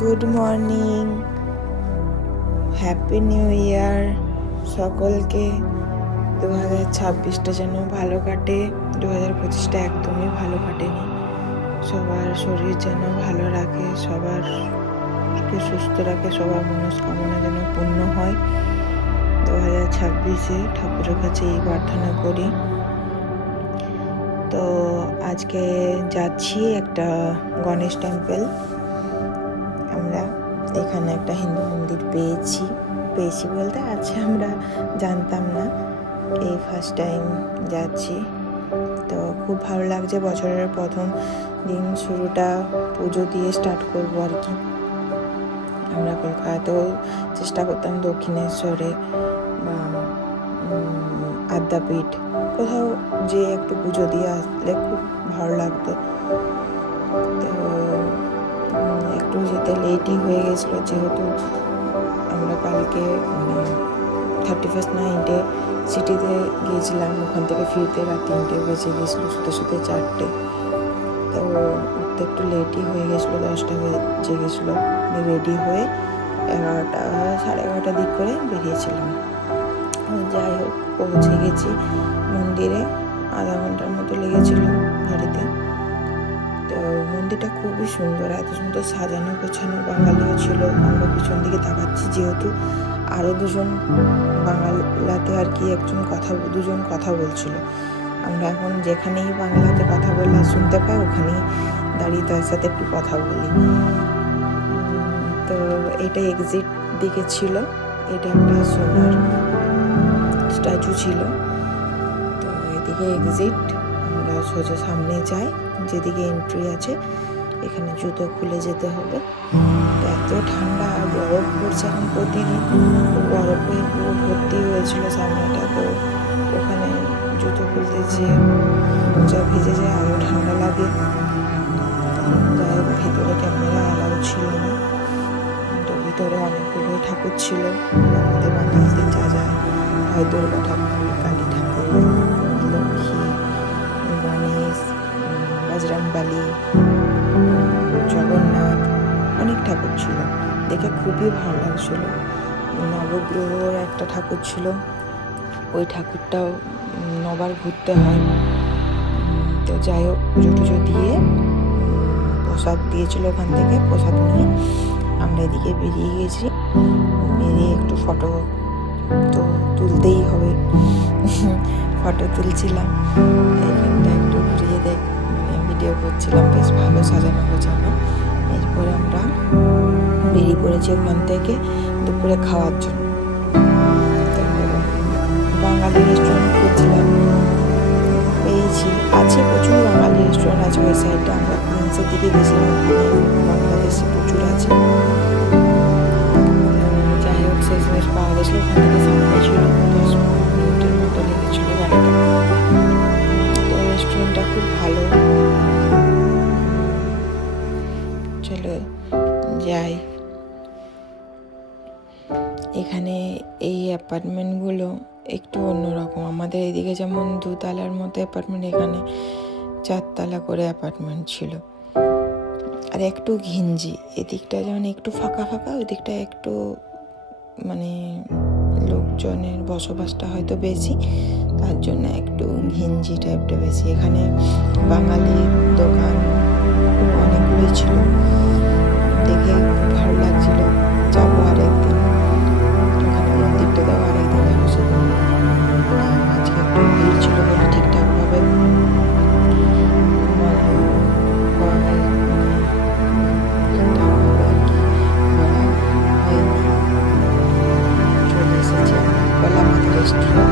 Good morning, happy new year সকলকে। 2026টা যেন ভালো কাটে। 2025টা একদমই ভালো কাটেনি। সবার শরীর যেন ভালো রাখে, সবারকে সুস্থ রাখে, সবার মনস্কামনা যেন পূর্ণ হয় 2026-এ। ঠাকুরের কাছে এই প্রার্থনা করি। তো আজকে যাচ্ছি একটা গণেশ টেম্পল। আমরা এখানে একটা হিন্দু মন্দির পেয়েছি বলতে আছে, আমরা জানতাম না, এই ফার্স্ট টাইম যাচ্ছি। তো খুব ভালো লাগছে, বছরের প্রথম দিন শুরুটা পুজো দিয়ে স্টার্ট করবো আর কি। আমরা কলকাতাতেও চেষ্টা করতাম দক্ষিণেশ্বরে বা আদ্যাপীঠ কোথাও যে একটু পুজো দিয়ে আসলে খুব ভালো লাগতো। তো একটু যেতে লেটই হয়ে গেছিলো, যেহেতু আমরা কালকে 31st নাইটে সিটিতে গিয়েছিলাম। ওখান থেকে ফিরতে রাত 3টে বেজে গেছিলো, শুতে 4টে। তো উঠতে একটু লেটই হয়ে গেছিলো, 10টা বেজে গেছিলো। রেডি হয়ে 11টা 11:30 দিক করে বেরিয়েছিলাম। যাই হোক, পৌঁছে গেছি মন্দিরে। আধা ঘন্টার মতো লেগেছিল গাড়িতে। তো মন্দিরটা খুবই সুন্দর, এত সুন্দর সাজানো গোছানো। বাঙালিও ছিল। আমরা পিছন দিকে তাকাচ্ছি, যেহেতু আরও দুজন বাংলাতে আর কি দুজন কথা বলছিল। আমরা এখন যেখানেই বাংলাতে কথা বলা শুনতে পাই, ওখানেই দাঁড়িয়ে তার সাথে একটু কথা বলি। তো এটা এক্সিট দিকে ছিল, এটা একটা সোনার স্ট্যাচু ছিল। তো এদিকে এক্সিট, আমরা সোজা সামনে যাই, যেদিকে এন্ট্রি আছে। এখানে জুতো খুলে যেতে হবে। এত ঠান্ডা, আর বরফ পড়ছে এখন প্রতিদিন। বরফে পুরো ভর্তি হয়েছিল সামনেটা। তো ওখানে জুতো খুলতে যেয়ে মোজা ভিজে যায়, আরও ঠান্ডা লাগে। যাই হোক, ভিতরে ক্যামেরা অ্যালাউ ছিল না। তো ভিতরে অনেকগুলো ঠাকুর ছিল, আমাদের বাঙালিদের যা যা হয়, দুর্গা ঠাকুর, কালী ঠাকুর, লক্ষ্মী, গণেশ, বজরংবলী, জগন্নাথ, অনেক ঠাকুর ছিল। দেখে খুবই ভালো লাগছিল। নবগ্রহর একটা ঠাকুর ছিল, ওই ঠাকুরটাও নবার ঘুরতে হয়। তো যাই হোক, পুজো টুজো দিয়ে প্রসাদ দিয়েছিল, ওখান থেকে প্রসাদ নিয়ে আমরা এদিকে বেরিয়ে গেছি। বেরিয়ে একটু ফটো তো তুলতেই হবে, ফটো তুলছিলাম। এখানটা একটু ঘুরিয়ে ভিডিও করছিলাম, বেশ ভালো সাজানো গোছানো। এরপরে আমরা বেরিয়ে পড়েছি ওখান থেকে দুপুরে খাওয়ার জন্য। তো বাঙালি রেস্টুরেন্ট খুঁজছিলাম, পেয়েছি। আছে প্রচুর বাঙালি রেস্টুরেন্ট আছে ওই সাইডে। আমরা কুইন্সের দিকে গেছিলাম, বাংলাদেশে প্রচুর আছে। যাই হোক, শেষমেশ পাওয়া গেছিলো। ওখান থেকে সামনে ছিল, 10 মিনিটের মতো লেগেছিলো গাড়িটা। তো রেস্টুরেন্টটা খুব ভালো। চলো যাই। এখানে এই অ্যাপার্টমেন্টগুলো একটু অন্যরকম। আমাদের এদিকে যেমন 2তলার মতো অ্যাপার্টমেন্ট, এখানে 4তলা করে অ্যাপার্টমেন্ট ছিল। আর একটু ঘিঞ্জি, এদিকটা যেমন একটু ফাঁকা ফাঁকা, ওই দিকটা একটু লোকজনের বসবাসটা হয়তো বেশি, তার জন্য একটু ঘিঞ্জি টাইপটা বেশি। এখানে বাঙালির দোকান অনেকগুলোই ছিল, দেখে খুব ভালো লাগছিল। যাবো আরেকদিন, ওখানে মন্দিরটাতেও আরেকদিন যাবো। শুধু আজকে একটু ভিড় ছিল বলে ঠিকঠাকভাবে চলে এসেছি কলাপাতা রেস্টুরেন্ট।